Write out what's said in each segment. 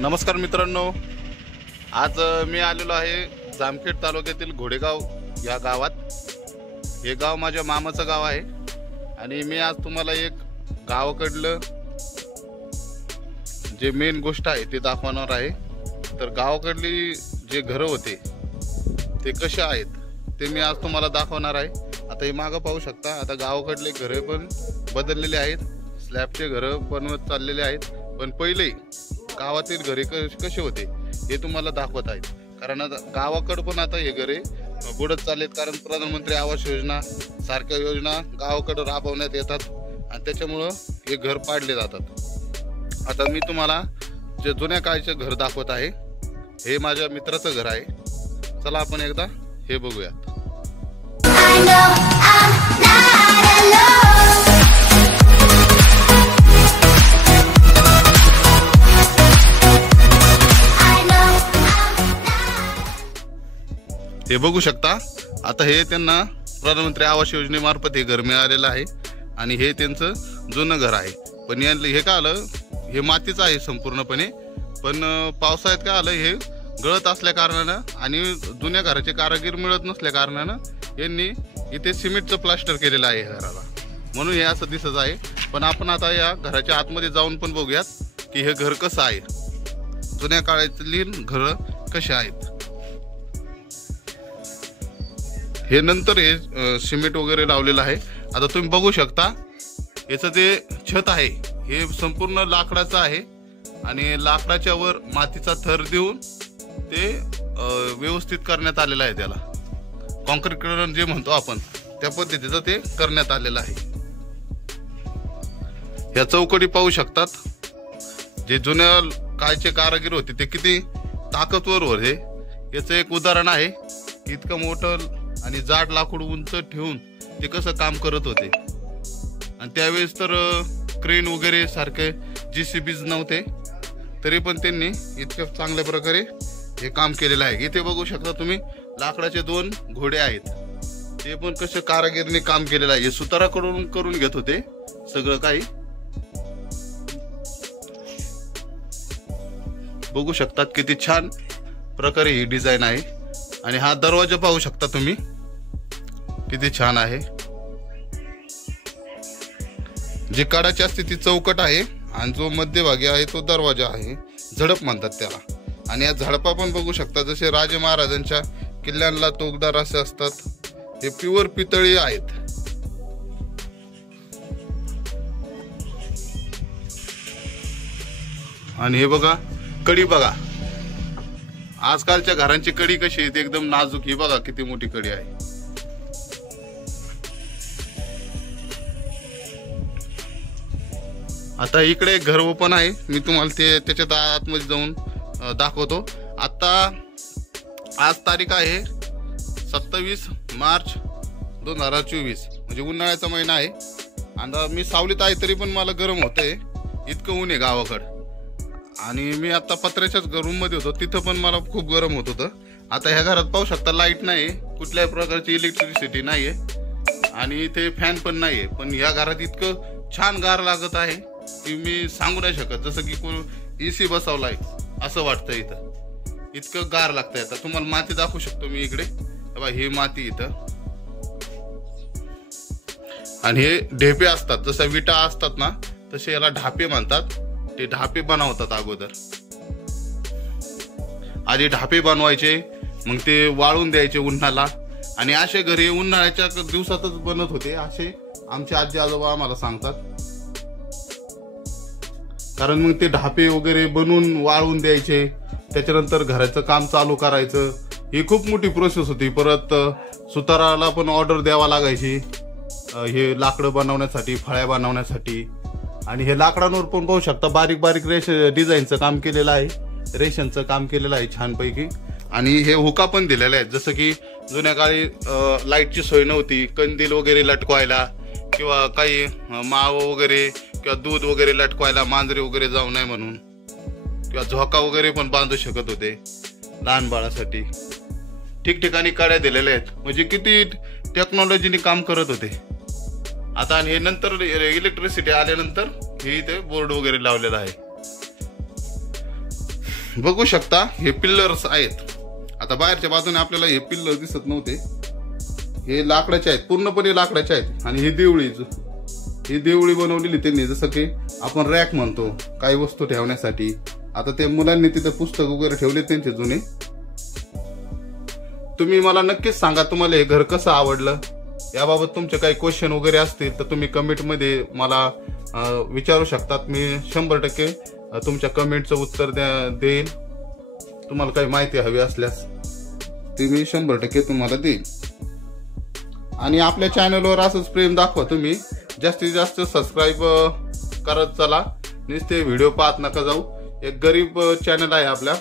नमस्कार मित्रांनो, आज मी आलेलो आहे जामखेड तालुक्यातील घोडेगाव या गावात। हे गाव माझ्या मामाचं गाव आहे आणि मी आज तुम्हाला एक गावाकडलं जे मेन गोष्ट आहे ते दाखवणार आहे। तर गावाकडली जे घरं होते ते कसे आहेत ते मी आज तुम्हाला दाखवणार आहे। आता हे मागं पाहू शकता, आता गावाकडले घरे पण बदललेले आहेत, स्लॅबचे घरं बनवत चाललेले आहेत। पण पहिले गावातील घरे कसे होते हे तुम्हाला दाखवत आहेत, कारण आता गावाकडे पण आता हे घरे बुडत चाललेत, कारण प्रधानमंत्री आवास योजना सारख्या योजना गावाकडे राबवण्यात येतात आणि त्याच्यामुळं हे घर पाडले जातात। आता मी तुम्हाला जे जुन्या काळचे घर दाखवत आहे, हे माझ्या मित्राचं घर आहे। चला आपण एकदा हे बघूयात। हे बघू शकता, आता हे त्यांना प्रधानमंत्री आवास योजनेमार्फत हे घर मिळालेलं आहे आणि हे त्यांचं जुनं घर आहे। पण हे काय आलं, हे मातीचं आहे संपूर्णपणे, पण पावसाळ्यात काय आलं, हे गळत असल्या कारणानं आणि जुन्या घराचे कारागीर मिळत नसल्या कारणानं यांनी इथे सिमेंटचं प्लास्टर केलेलं आहे घराला, म्हणून हे असं दिसत आहे। पण आपण आता या घराच्या आतमध्ये जाऊन पण बघूयात की हे घर कसं आहे, जुन्या काळातली घरं कशी आहेत। हे नंतर हे सिमेंट वगैरे लावलेलं आहे। आता तुम्ही बघू शकता, याचं जे छत आहे हे संपूर्ण लाकडाचं आहे आणि लाकडाच्या वर मातीचा थर देऊन ते व्यवस्थित करण्यात आलेलं आहे। त्याला कॉन्क्रीटीकरण जे म्हणतो आपण त्या पद्धतीचं ते करण्यात आलेलं आहे। या चौकटी पाहू शकतात, जे जुन्या काळचे कारागीर होते ते किती ताकदवर होते। याचं एक उदाहरण आहे, इतकं मोठं आणि जाड लाकूड उंच ठेवून ते कसं काम करत होते। आणि त्यावेळेस तर क्रेन वगैरे सारखे JCBs नव्हते, तरी पण त्यांनी इतक्या चांगल्या प्रकारे हे काम केलेलं आहे। इथे बघू शकता तुम्ही, लाकडाचे 2 घोडे आहेत, ते पण कसं कारागिरीने काम केलेलं आहे। हे सुताराकडून करून घेत होते सगळं काही। बघू शकतात किती छान प्रकारे ही डिझाईन आहे। आणि हा दरवाजा पाहू शकता तुम्ही, किती छान आहे। जी कडाची असते ती चौकट आहे आणि जो मध्यभागी आहे तो दरवाजा आहे, झडप म्हणतात त्याला। आणि या झडपा पण बघू शकता, जसे राजे महाराजांच्या किल्ल्यांना तोगदार असे असतात, हे प्युअर पितळी आहेत। आणि हे बघा कडी, बघा आजकालच्या घरांची कडी कशी आहे, एकदम नाजूक। ही बघा किती मोठी कडी आहे। आता इकडे घर ओपन आहे, मी तुम्हाला ते त्याच्यात आतमध्ये जाऊन दाखवतो। आता आज तारीख आहे 27 मार्च 2024, म्हणजे उन्हाळ्याचा महिना आहे। आणि मी सावलीत आहे तरी पण मला गरम होतंय, इतकं ऊन आहे गावाकडं। आणि मी आता पत्र्याच्याच रूम मध्ये होतो, तिथं पण मला खूप गरम होत होतं। आता ह्या घरात पाहू शकता, लाईट नाही, कुठल्याही प्रकारची इलेक्ट्रिसिटी नाहीये आणि इथे फॅन पण नाहीये। पण ह्या घरात इतकं छान गार लागत आहे की मी सांगू नाही शकत, जसं की कोण AC बसवलाय असं वाटतं। इथं इतकं गार लागतंय। आता तुम्हाला माती दाखवू शकतो मी इकडे, ही माती इथं। आणि हे ढेपे असतात, जसं विटा असतात ना तसे याला ढापे म्हणतात। ते ढापे बनवतात अगोदर, आधी ढापे बनवायचे, मग ते वाळून द्यायचे उन्हाला। आणि असे घरी उन्हाळ्याच्या दिवसातच बनत होते, असे आमचे आजी आजोबा आम्हाला सांगतात। कारण मग ते ढापे वगैरे बनवून वाळून द्यायचे, त्याच्यानंतर घराचं काम चालू करायचं। ही खूप मोठी प्रोसेस होती। परत सुताराला पण ऑर्डर द्यावा लागायची हे लाकडं बनवण्यासाठी, फळ्या बनवण्यासाठी। आणि हे लाकडांवर पण पाहू शकता, बारीक बारीक डिझाईनचं काम केलेलं आहे, रेशनचं काम केलेलं आहे छानपैकी। आणि हे हुका पण दिलेले आहेत, जसं की जुन्या काळी लाईटची सोय नव्हती, कंदील वगैरे लटकवायला किंवा काही माव वगैरे किंवा दूध वगैरे लटकवायला, मांजरे वगैरे जाऊ नये म्हणून, किंवा झोका वगैरे पण बांधू शकत होते लहान बाळासाठी। ठिकठिकाणी कड्या दिलेल्या आहेत, म्हणजे किती टेक्नॉलॉजीने काम करत होते। आता हे नंतर इलेक्ट्रिसिटी आल्यानंतर हे इथे बोर्ड वगैरे लावलेला आहे। बघू शकता हे पिल्लर्स आहेत. आता बाहेरच्या बाजूने आपल्याला हे पिल्लर दिसत नव्हते, हे लाकडाचे आहेत, पूर्णपणे लाकडाचे आहेत. आणि ही देवळी बनवलेली त्यांनी, जसं की आपण रॅक म्हणतो काही वस्तू ठेवण्यासाठी. आता त्या मुलांनी तिथे पुस्तक वगैरे ठेवले त्यांचे जुने. तुम्ही मला नक्कीच सांगा तुम्हाला हे घर कसं आवडलं. याबाबत तुमचे काही क्वेश्चन वगैरे असतील तर तुम्ही कमेंटमध्ये मला विचारू शकतात. मी 100% तुमच्या कमेंटचं उत्तर देईल. तुम्हाला काही माहिती हवी असल्यास ती मी 100% तुम्हाला देईल. आणि आपल्या चॅनलवर असंच प्रेम दाखवा तुम्ही. जास्तीत जास्त सबस्क्राईब करत चला, नुसते व्हिडिओ पाहत नका जाऊ. एक गरीब चॅनल आहे, आपल्या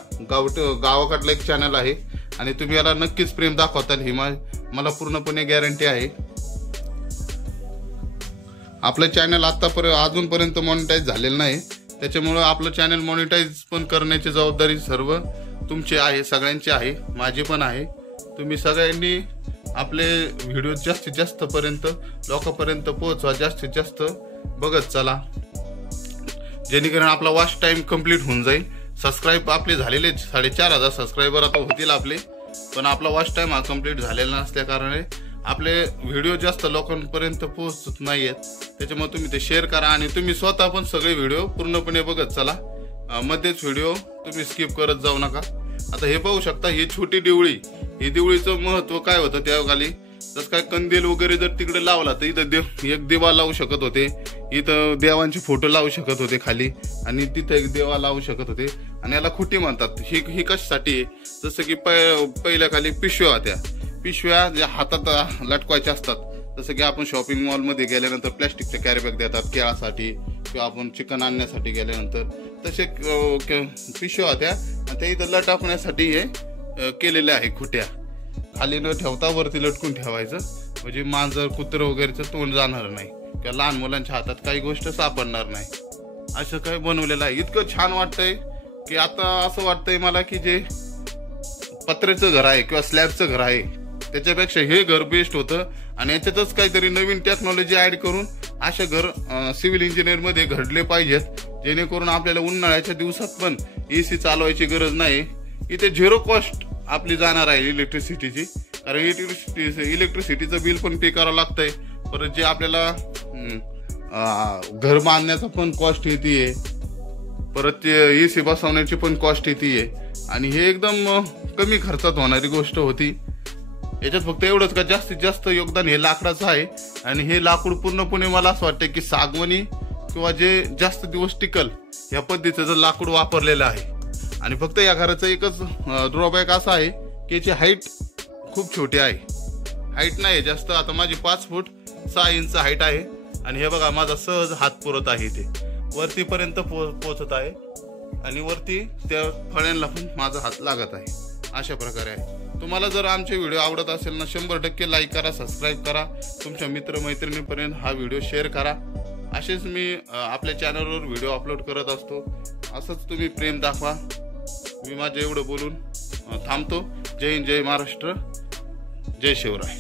गावाकडलं एक चॅनल आहे आणि तुम्ही याला नक्कीच प्रेम दाखवताल ही मला पूर्णपणे गॅरंटी आहे. आपलं चॅनल अजूनपर्यंत मॉनिटाईज झालेलं नाही, त्याच्यामुळे आपलं चॅनल मॉनिटाईज पण करण्याची जबाबदारी सर्व तुमची आहे, सगळ्यांची आहे, माझी पण आहे. तुम्ही सगळ्यांनी आपले व्हिडिओ जास्तीत जास्त लोकांपर्यंत पोहोचवा, जास्तीत जास्त बघत चला, जेणेकरून आपला वॉच टाइम कंप्लीट होऊन जाईल. सबस्क्राईब आपले झालेले 4,500 सबस्क्रायबर आता होतील आपले, पण आपला वॉच टाइम हा कंप्लीट झालेला नसल्या कारणाने आपले व्हिडिओ जास्त लोकांपर्यंत पोहोचत नाहीयेत. त्याच्यामुळे तुम्ही ते शेअर करा आणि तुम्ही स्वतः पण सगळे व्हिडिओ पूर्णपणे बघत चला. मध्येच व्हिडिओ तुम्ही स्किप करत जाऊ नका. आता हे पाहू शकता, ही छोटी दिवळी, ही दिवळीचं महत्व काय होतं त्या खाली. जसं काय कंदील वगैरे जर तिकडे लावला तर इथं एक दिवा लावू शकत होते, इथं देवांचे फोटो लावू शकत होते खाली, आणि तिथं एक देवा लावू शकत होते. आणि याला खुटी म्हणतात. ही कशासाठी, जसं की पहिल्या खाली पिशव्या ज्या हातात लटकवायच्या असतात. जसं की आपण शॉपिंग मॉलमध्ये गेल्यानंतर प्लॅस्टिकचे कॅरीबॅग देतात केळासाठी, किंवा आपण चिकन आणण्यासाठी गेल्यानंतर तसे पिशव्या होत्या, आणि त्या इथं लटकवण्यासाठी हे केलेले आहे खुट्या. खाली न ठेवता वरती लटकून ठेवायचं, म्हणजे मांजर कुत्रं वगैरेचं तोंड जाणार नाही, किंवा लहान मुलांच्या हातात काही गोष्ट सापडणार नाही. असं काही बनवलेलं आहे. इतकं छान वाटतंय की आता असं वाटतंय मला की जे पत्र्याचं घर आहे किंवा स्लॅबचं घर आहे त्याच्यापेक्षा हे घर बेस्ट होतं. आणि याच्यातच काहीतरी नवीन टेक्नॉलॉजी ऍड करून अशा घर सिव्हिल इंजिनियर मध्ये घडले पाहिजेत, जेणेकरून आपल्याला उन्हाळ्याच्या दिवसात पण AC चालवायची गरज नाही. इथे 0 कॉस्ट आपली जाणार आहे इलेक्ट्रिसिटीची, कारण इलेक्ट्रिसिटीचं बिल पण पे करावं लागतंय. परत जे आपल्याला घर बांधण्याचा पण कॉस्ट येते, परत AC बसवण्याची पण कॉस्ट येते. आणि हे एकदम कमी खर्चात होणारी गोष्ट होती. याच्यात फक्त एवढंच का जास्तीत जास्त योगदान हे लाकडाचं आहे. आणि हे लाकूड पूर्णपणे मला असं वाटतं की सागवणी किंवा जे जास्त दिवस टिकल या पद्धतीचं लाकूड वापरलेलं आहे. आणि फक्त या घराचं एकच ड्रॉबॅक असा आहे की याची हाईट खूप छोटी आहे, हाईट नाही जास्त. आता माझी 5 फूट 6 इंच हाईट आहे, आणि हे बघा माझा सहज हात पुरत आहे, ते वरतीपर्यंत पोहोचत आहे, आणि वरती त्या फळ्यांना पण माझा हात लागत आहे. अशा प्रकारे आहे. तुम्हाला जर आमचे व्हिडिओ आवडत असेल ना 100% लाईक करा, सबस्क्राईब करा, तुमच्या मित्रमैत्रिणींपर्यंत हा व्हिडिओ शेअर करा. असेच मी आपल्या चॅनलवर व्हिडिओ अपलोड करत असतो. असंच तुम्ही प्रेम दाखवा. मी माझं एवढं बोलून थांबतो. जय हिंद, जय महाराष्ट्र, जय शिवराय.